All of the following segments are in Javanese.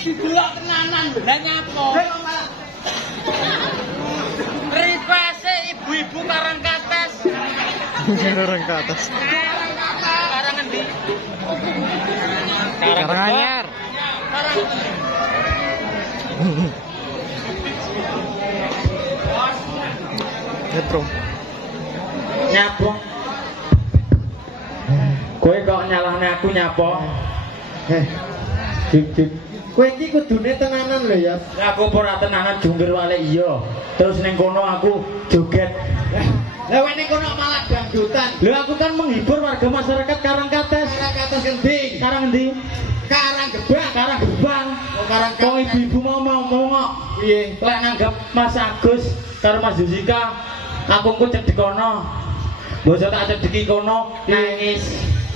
didelok tenanan lha nyapa ripase ibu-ibu karang kates karang kates karang endi karang anyar karang Nyetrum. Nyapo. Kowe kok nyalahne aku nyapo? Dik. Kowe iki kudune tenanan lho ya. Aku ora tenanan jungkir wale iya. Terus ning kono aku joget. Lah nek kono malah dangdutan. Lho aku kan menghibur warga masyarakat Karangkates. Karangkates endi? Karang endi? Karanggebang. Karanggebang. Oh Karangkates. Kok ibu-ibu mau ngomong Piye? lek nanggap Mas Agus karo Mas Jessica, aku ku cedhek kono. Bojo tak cedheki kono nangis.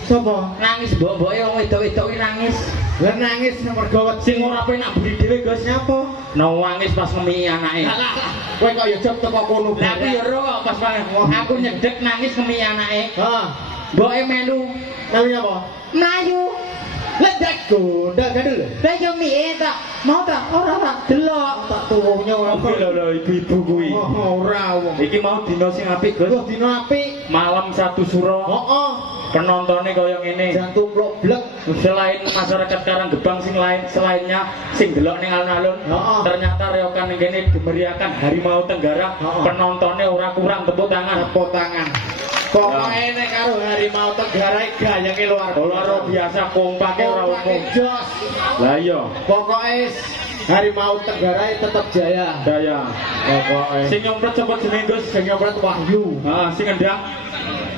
Sopo? Nangis mbok-mboke wong wedok-wedok iki nangis. Lah nangis mergo Sing ora penak buri dhewe, Gus. nyapa? Nangis pas ngemi anake. Kowe kok ya jog teko kono. Lah aku ya ro pas aku nyedek nangis ngemi anake. Ha. Mboke melu Namanya apa? mlayu. Ledek gonda gadul. Lah yo miye tak? Mau tak? Ora tak delok. Tak tuwuhnya ora. Lho ibu-ibu kuwi. Oh, ora wong. Iki mau dino sing apik, Gus. Wah dino apik. Malam satu suro. Heeh. Penontonnya kaya ngene. Jantung blok-blok. Selain masyarakat Karanggebang sing lain selainnya sing delok ning alun-alun, ternyata reokan ning kene dimeriahkan Harimau Tenggara. Penontonnya ora kurang tepuk tangan. Tepuk tangan. Pokoknya nek karo Harimau Tenggara gayane luar biasa, kompake ora umum. Jos. Lah iya, Pokoknya Harimau Tenggara tetap jaya. daya. Pokoknya. Sing nyomprot sapa jenenge, Gus? Sing nyopret Wahyu. Ah, sing ngendang.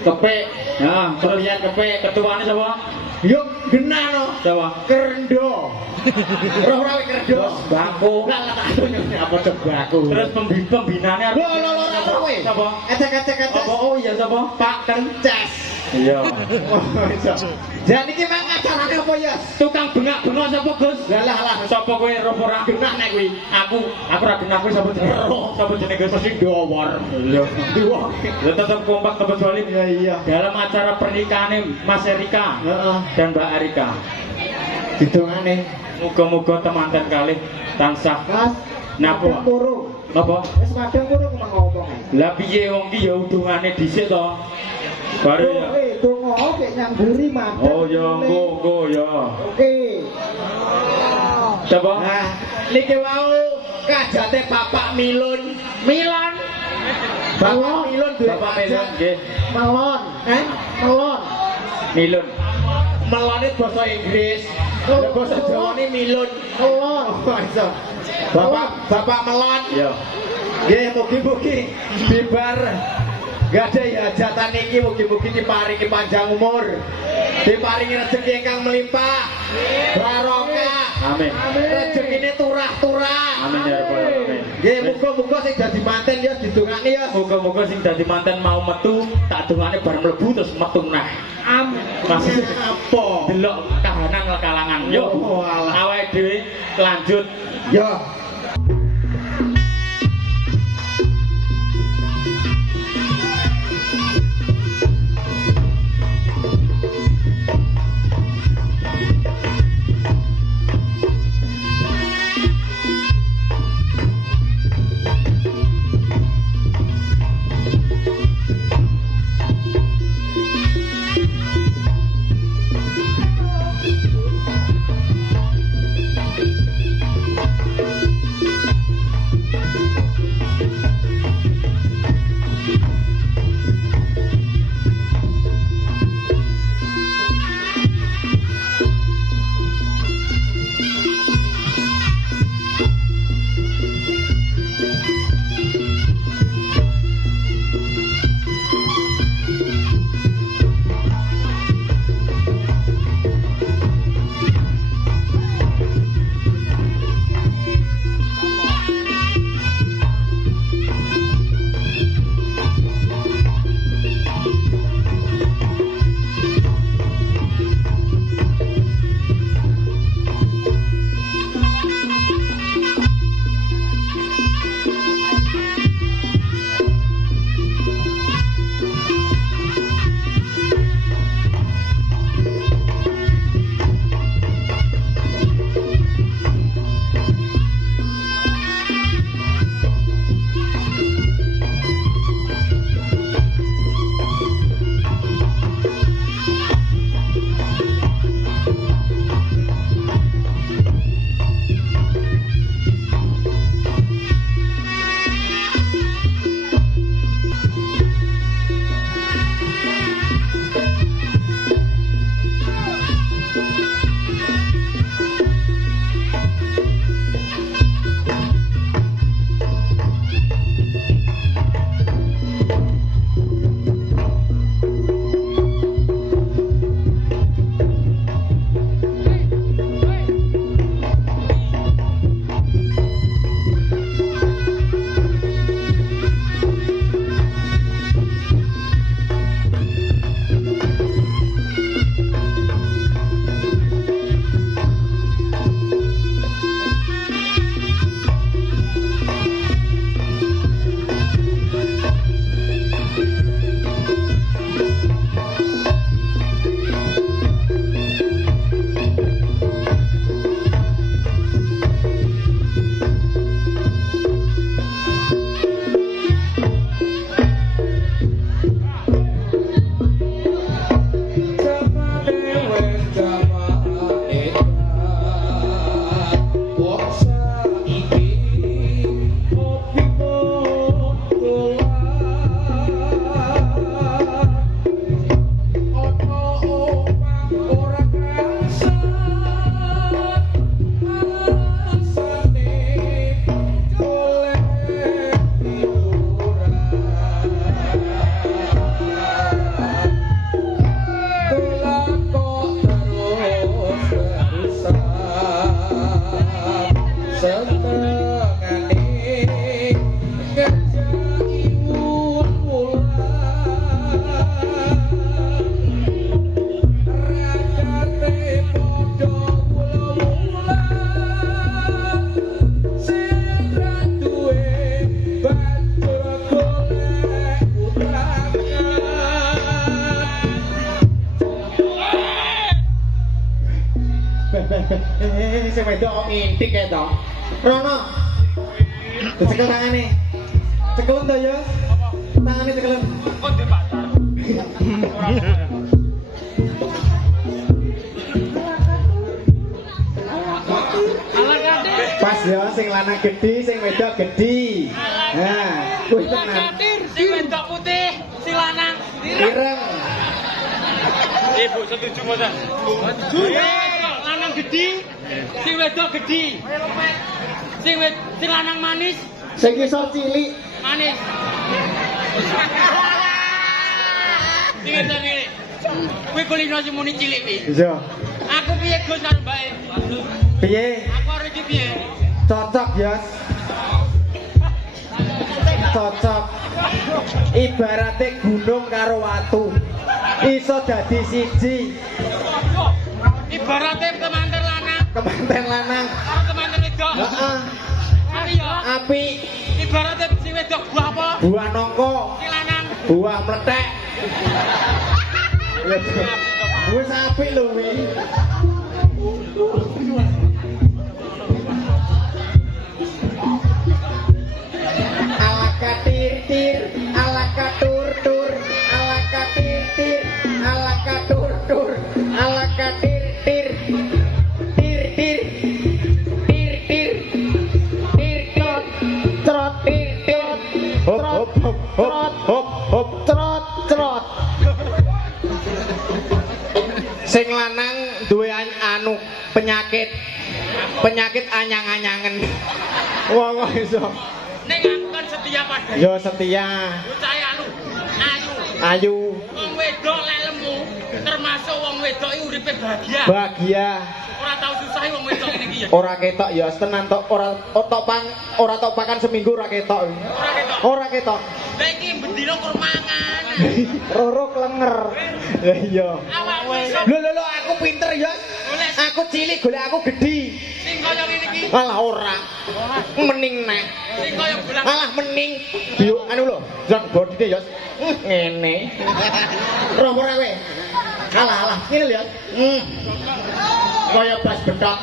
Kepek. Nah, terus Kalian kepek. ketuane sapa? Yuk genano. Sapa? Kerendo. Roh-roh kerendo. Bako. Lah apa cebaku. Terus pembinane Lho ora kowe. Sapa? Ecek-ecek. Apa? Oh iya sapa? Pak Kences. Iya. Jadi iki mang acarane apa ya? Tukang bengak-bengok sapa, Gus? Lah. Sapa kowe roh ora? Genah nek kuwi. Aku ora genah kowe sapa jenenge? Sapa jenenge Gus? Sing dawar. Iya. Dua. Ya tetap kompak tebet solid Iya. dalam acara pernikahan Mas Erika Heeh. dan Mbak Erika. Didongane. Muga-muga temanten kalih tansah Mas. napa? Kurung. Apa? Wis madang kurung kok ngomong. Lah piye wong ki ya udungane dhisik to. Baru ya. Dongo oke nyamburi madang. Oh ya engko ya. Oke. Coba. Nah, niki wau kajate Bapak Milun. Milan. Bapak Milun duwe Bapak Melon nggih. Melon, melon. Milun. Melone basa Inggris. Lah basa Jawane Milun. Melon. Iso. Bapak Melon. Ya. Nggih, mugi-mugi bibar gadai hajatan iki mugi-mugi diparingi panjang umur. Diparingi rezeki ingkang melimpah. Barokah. Amin. Rezekine turah-turah. Amin ya rabbal alamin. Nggih, muga-muga sing dadi manten ya didongakne ya. Muga-muga sing dadi manten mau metu tak dongane bareng mlebu terus metu neh. Amin. Masih Apa? delok kahanan kalangan. Yo. Oh, alah. Awake dhewe lanjut. Ya. titik ya toh. Rono. Cekel tangane. Cekel to ya. Tangane cekelen. Kok di pasar. Pas ya sing lanang gedhi, sing wedok gedhi. Nah, kuwi tenan. Sing wedok putih, sing lanang Ireng. Ibu setuju mboten? Lanang gedhi, sing wedok gedhi. Sing lanang manis, Sing isor cilik. manis. Sing wedok ngene. Kuwi kulino sing muni cilik iki. Iya. Aku piye Gus karo mbake? Piye? Aku arep iki piye? Cocok ya. Cocok. Ibarate gunung karo watu. Iso dadi siji. Ibarate kemanten lanang Kemanten lanang. karo kemanten wedok. Heeh. Ari ya. Apik. Ibarate sing wedok buah apa? Buah nongko. Sing lanang Buah meletek. Wis apik lho wi. Ala katir-tir, ala katur-tur, ala katir-tir, ala katur-tur, ala katir-tir. Tir-tir. Tir-tir. Tir-tir. Trot, tir-tir. Hop hop hop hop hop hop trot trot. Sing lanang duwe anu penyakit anyang-anyangen. Wong iso. ning aku kan setia pada. Yo setia. Bocah anu ayu. Ayu. Wong wedok lek lemu, termasuk wong wedok iki uripe bahagia. Bahagia. Ora tau susah wong wedok ngene iki ya. Ora ketok ya tenan tok ora tok pakan seminggu ora ketok. Ora ketok. Ora ketok. Lah iki bendina kurmangan. Roro klenger. Ya iya. Awakmu iso Lho aku pinter ya. Aku cilik golek aku gedhi. sing kaya ngene iki. Alah ora. Mening nek. Sing kaya bulan. Alah mening. Yo anu lho, jan bodine ya. Ngene. Romo ora kowe. Alah, ngene lho ya. Kaya bas betok.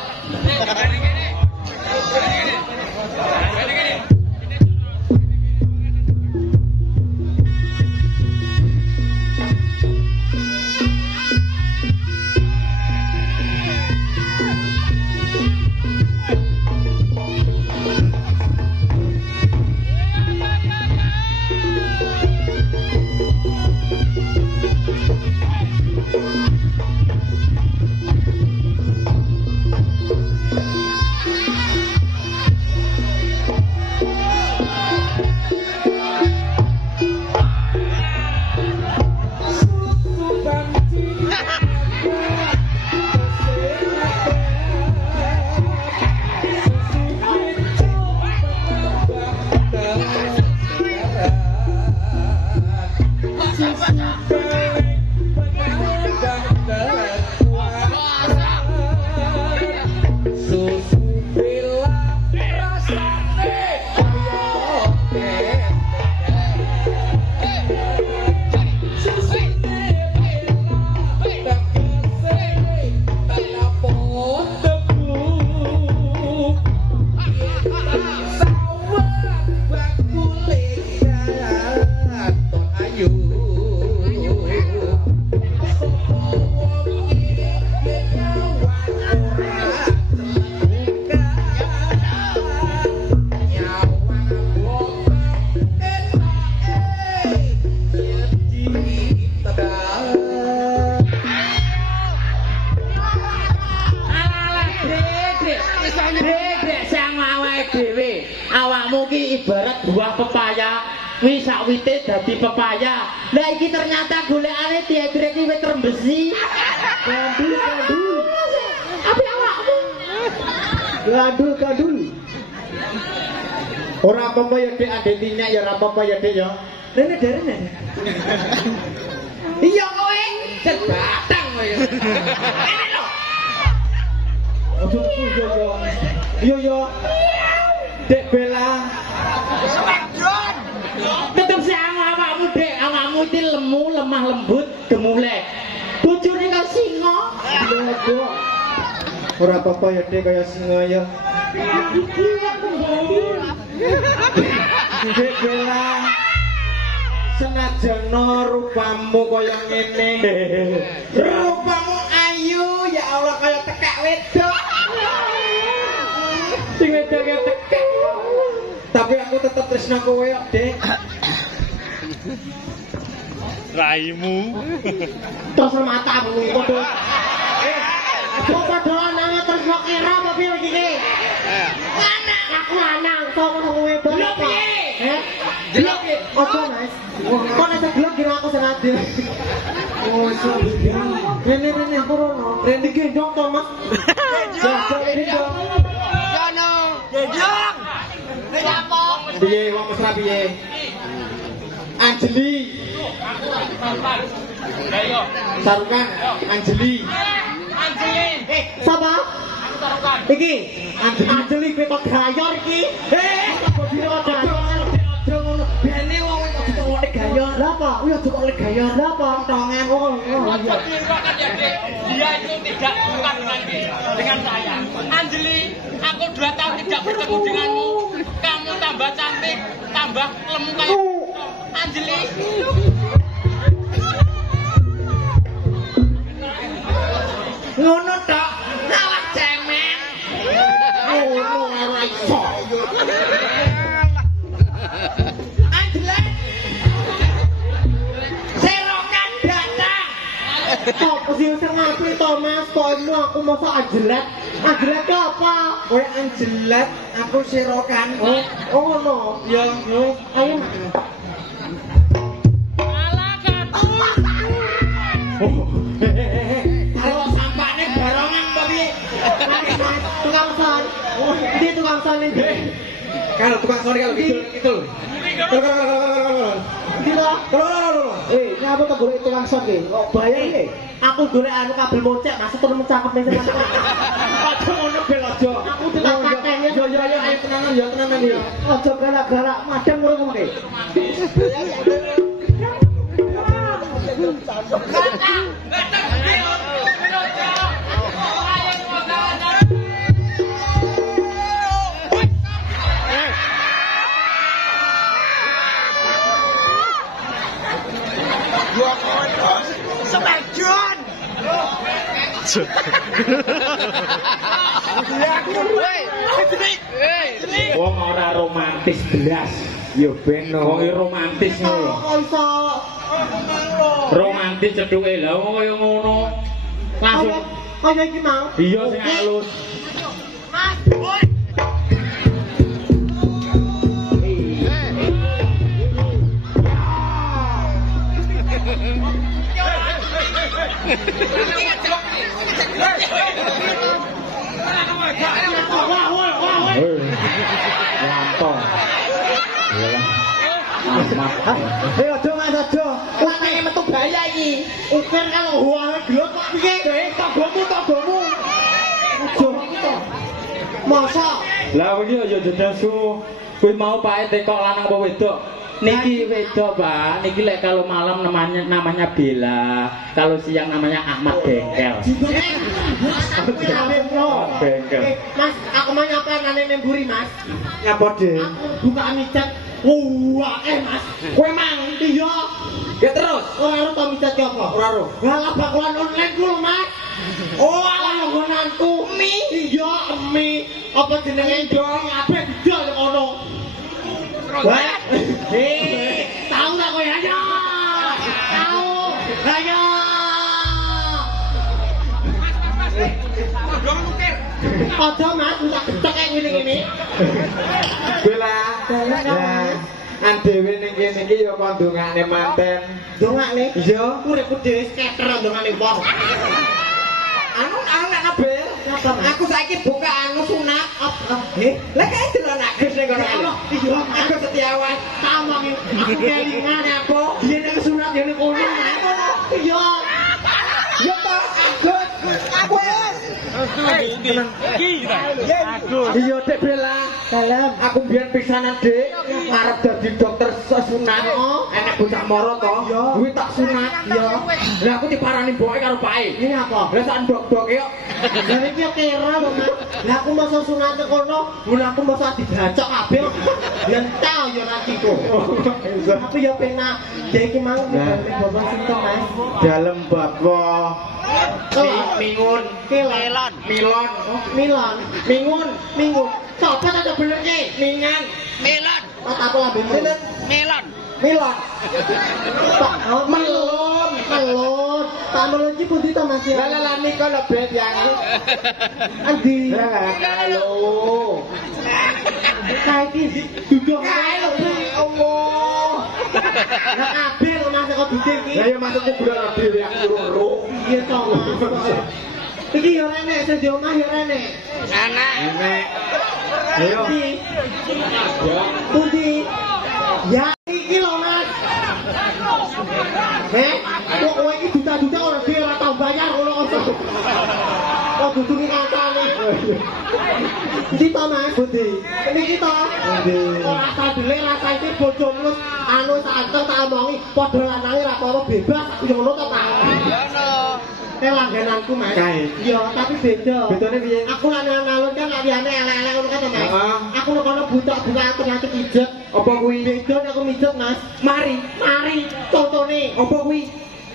Awakmu ki ibarat buah pepaya, wis sakwite dadi pepaya. Lah iki ternyata golekane diedrek iki wit rembesi. Gandul. Apa awakmu? Gandul. Ora apa-apa ya Dik, ade tinyak ya ora apa-apa ya Dik ya. Rene derene. Iya kowe, batang kowe. Ini lho. Ojo yo. Yo. Dek Bella. Tetep sayang awakmu Dek, awakmu iki lemu, lemah lembut, gemulai. Bojone kok singa. Ora apa-apa ya Dek kaya singa ya. Dek Bella. Senajan rupamu kaya ngene. Rupamu ayu ya Allah kaya tekak wedok. Sing wedok kaya tekak. Tapi aku tetep tresna kowe kok, Dek. Raimu. Terus matamu padha. Kok padha lanang terus kok kira apa piye iki? Lanang, aku lanang, kok kowe wedok. Heh? Gelap ya? Ojo Mas. Kok nek gelap kira aku sing adil. Oh, iso. Rene aku rono. Rene gendong to, Mas. Gendong. Jono, gendong. Wis apa? Piye wong mesra piye? Anjeli. Ayo. Sarukan Anjeli. Anjeli. Sapa? Sarukan. Iki Anjeli kowe kok gayor iki. Kok dino kok gayor. Aja ngono. Bene wong kok ditokne gayor. Lah apa? Kuwi aja kok oleh gayor. Lah apa? Tongen kok. Kan ya, Dek. Dia itu tidak bukan lagi dengan saya. Anjeli, aku 2 tahun tidak bertemu denganmu. Kamu tambah cantik, tambah lemu kayak Anjeli. Ngono tok. Salah cemen. Ngono ora iso. Anjeli. Serokan datang. Apa sih sing ngapi to Mas? Kok aku masa ajelet? Ajelet ke apa? Kowe anjelet, aku serokan. Oh ngono. Ya, ayo. Alah katu. Kalau sampahnya barongan apa piye? Tukang son. Ini tukang son ini. Kalau tukang son kalau gitu. Kalau. Ini apa tuh golek tukang son iki? Kok bayang iki? Aku golek anu kabel moncek, masuk terus cakep ning sing mana. Aja ngono bel aja. Aku ditapakne. Yo ayo tenanan ya. Aja galak-galak madang ngono iki. Datang. Ayo. Sebagian. Wong ora romantis belas. Yo ben wong romantis ngono. Kok iso Romantis cethuke lha wong kaya ngono. Langsung kaya iki mau. iya sing halus. Mas, woi. Lampong. Hei aja Mas aja. Lanange metu bahaya iki. Ukir kalau huwane gelot kok piye? Togomu. Aja. Masa Lah iki aja jedasu. Kuwi mau Pak tekok lanang apa wedok? Niki wedok, Pak. Niki lek kalau malam namanya Bella, kalau siang namanya Ahmad Bengkel. Bengkel. Mas, aku mau nyapa nane memburi Mas. Nyapa, Dek? Aku buka micet. Wah, Mas. Kowe mang iya. Ya terus. Ora ero to micet apa? Ora ero. Lah bakalan online ku lho, Mas. Oh, ala ngonanku. Iya, mi. Apa jenenge dong? Ape didol ngono. Wah. Tahu tak kowe ayo. Tahu. Ayo. Aja Mas, tak getek kayak ngene-ngene. Bella. An dhewe ning kene iki ya kon ndongakne manten. Dongakne? Iya. Uripku dhewe sketer ndongakne wong. Anu nak Bel. Aku saiki buka anu sunat. Lah kae delok nak Gus ning kono. Iya, aku setiawan. Tamang aku kelingan aku. Yen nek sunat yen kono. Iya. Ya ta, Gus. Aku wis. Iya Dek Bella. Salam. Aku biyen pisanan Dek arep dadi dokter sunat. Enek bocah moro to. Kuwi tak sunat. Iya. Lah aku diparani mboke karo pake. Ini apa? Lah sak ndok-ndok yo. Lah iki yo kira lho, Mas. Lah aku masa sunat kono, mun aku masa dibacok kabeh. Yentel yo nantiku. Aku yo penak. Dek iki mang bapak sinten, Mas? Dalem bapak. Mingun. Kelon. Milon. Milon. Mingun. Minggu. Sopo tak bener ki? Mingan. Melon. Apa lambemu? Melon. Milon. Pak, melon. Melon. Pak melon iki pundi to, Mas? Lah nika lho bet yang. Andi. Lah kalau. Saiki duduk kae lho, Allah. Lah kabeh lho Mas kok duduk iki. Lah ya maksudku bulan dhewe aku loro. Iya to, Mas. Iki yo rene sing di omah yo rene. Anak. Enek. Ayo. Pundi? Ya iki lho, Mas. Kok kowe iki duta-duta ora dhewe ora tau bayar ngono kok. Kok dudungi kancane. Ndi to, Mas? Pundi? Niki to. Pundi? Ora sadele rasane bojomu anu santen tak omongi padha lanange ra apa-apa bebas aku yo ngono to, Pak. Ngono. Langgananku, Mas. Iya, tapi beda. Bedane piye? Aku lanang alun kan liyane elek-elek ngono kan, Mas. Heeh. Aku nek kono buta-buta alternatif pijet. Apa kuwi? Beda nek aku mijet, Mas. Mari. Mari contone. Apa kuwi?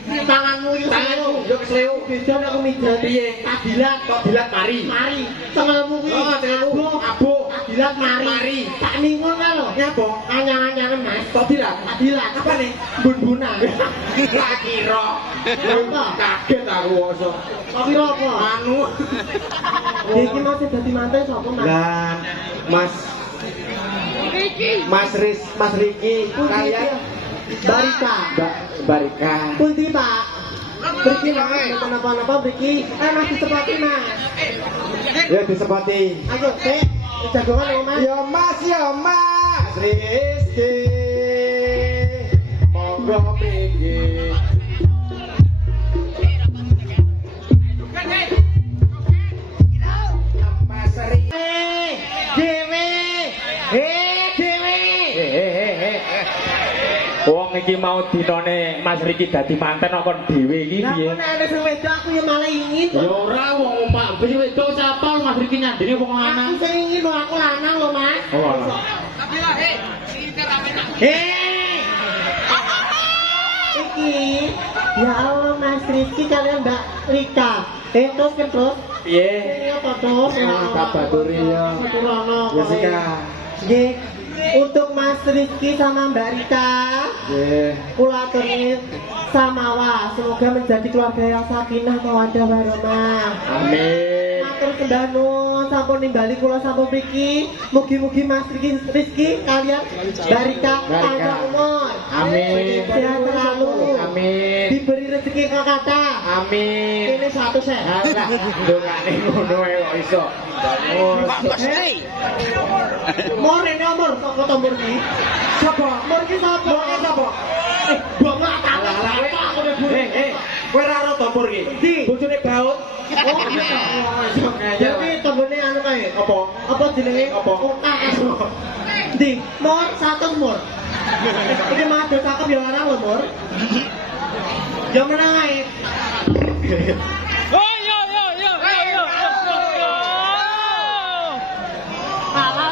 Tanganmu iki Tanganmu yo kesleo. beda nek aku mijet. Piye? Tadilat Kok dilat mari. Mari. Tengelmu kuwi. Oh, tengelmu. Abo. Tadilat mari. Mari. Tak ningun kan lho. Nyapa? Anyang-anyangan, Mas. Kok dilat? Tadilat. Apa nih? Bun-bunan. Tak kira. Apa? Kaget aku oso. Kok kira apa? Anu. Iki masih dadi manten sapa, Mas? Dan Mas Riki kalian Barika. Barika. Pundi, Pak? Beriki Mas, kenapa-napa Beriki? Mas disepati, Mas. Ya disepati. Ayo, Dek. Jagongan lho, Mas. Ya Mas Rizky. Monggo mriki. Mas Rizky. Dewe. Dewe. Wong iki mau dinone Mas Riki dadi manten kok dhewe iki Lah piye? kok nek ana sing wedok aku ya malah ingin. Ya ora wong omak wis wedok sapa Mas Riki nyandine wong Aku lanang. sing ingin lho aku lanang lho, Mas. Oh alah. Tapi lah, pinter apa nak? Iki. Ya Allah, Mas Rizky kalian Mbak Rika. Terus kan terus. Piye? Ini apa terus? Kabaturi ya. Turono. Jessica. Nggih. Untuk Mas Rizky sama Mbak Rika, Nggih. kula aturi samawa, semoga menjadi keluarga yang sakinah mawaddah warahmah. Amin. Matur sembah nuwun sampun nimbali kula sampun mriki. Mugi-mugi Mas Rizky kalian Mbak Rika panjang umur. Amin. Sehat selalu. Amin. Diberi rezeki kang kathah. Amin. Ini 100 ya. Alah, dongane ngono ae kok iso. Pak Mesri. Mor ini omor kok tombor iki. Sapa? Mor iki sapa? Mor iki sapa? Bongak Alah, aku mlebu. kowe ora ora tombor iki. Ndi? Bojone baut. Oh, jadi tombone anu kae. Apa? Apa jenenge? Apa? UKS. Ndi? Mor 100 mor. Iki mah do cakep ya larang lho, Mor. Ya menang ae. Oh, yo. Alah,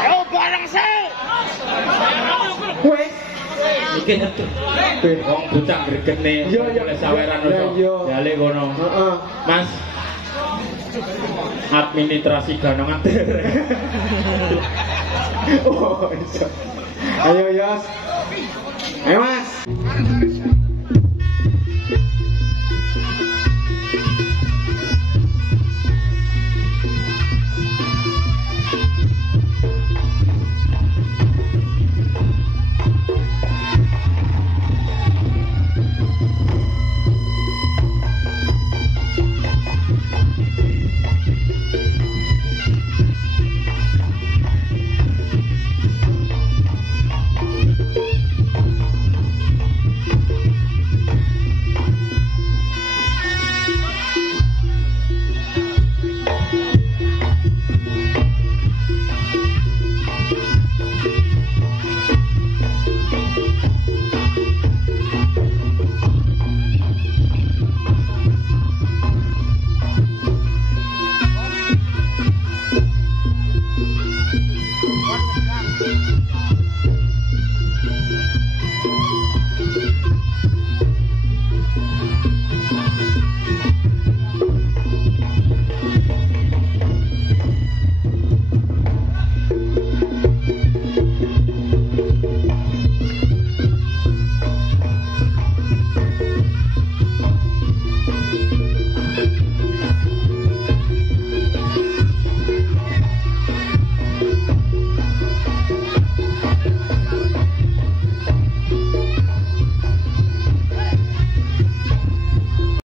ayo bareng sih. Wes. Iki nyetuk. Wong bocah gregene. Yo oleh saweran oso. Dale kono. Heeh. Mas. Administrasi ganongan derek. Oh, iso. Ayo, Yos. Ayo, Mas.